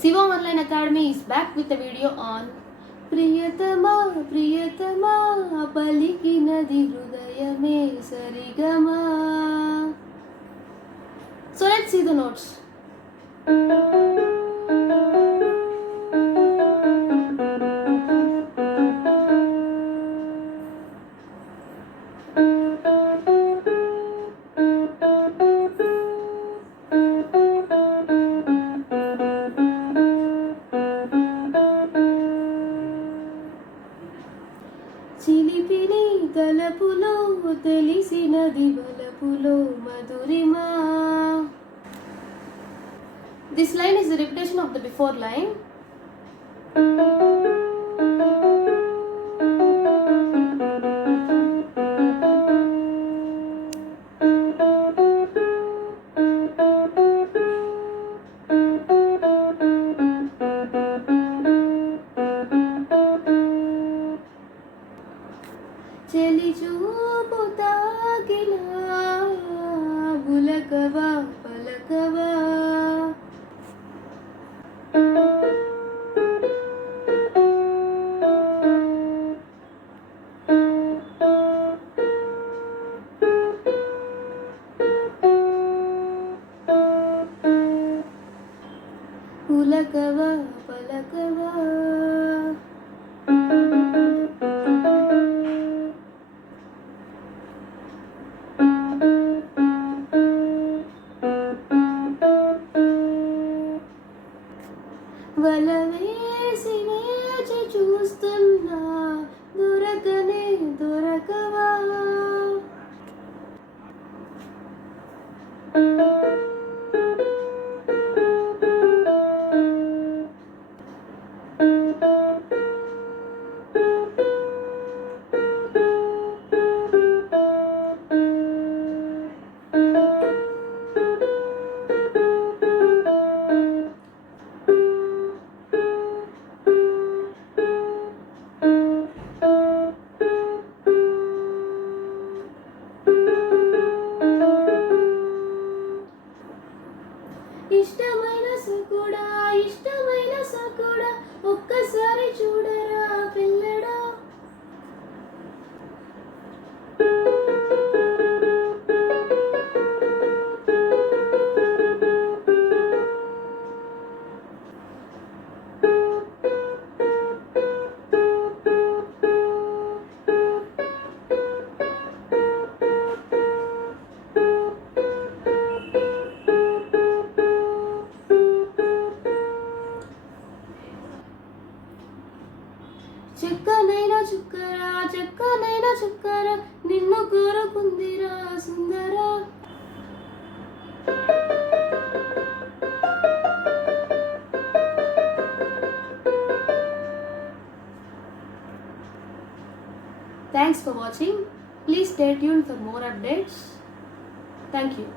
Siva Online Academy is back with a video on Priyathama Priyathama Palikinadi Hrudayame Sarigama. So let's see the notes. చిలిపిని తలపులో తెలిసినది బలపులో Madhurima. This line is a repetition of the before line. చెలి చూపు తాకిలా గులకవా పలకవా. పులకవా పలకవా. వల వేసి వేచి చూస్తున్నా దొరకనే దొరకవా. ఇష్టమైన సకుడా ఇష్టమైన సకుడా ఒక్కసారి చూడరా పిల్లడా. చెక్కనైనా చుక్కరా చెక్కనైనా చుక్కరా నిన్ను కోరుకుందిరా సుందరా. Thanks for watching. Please stay tuned for more updates. Thank you.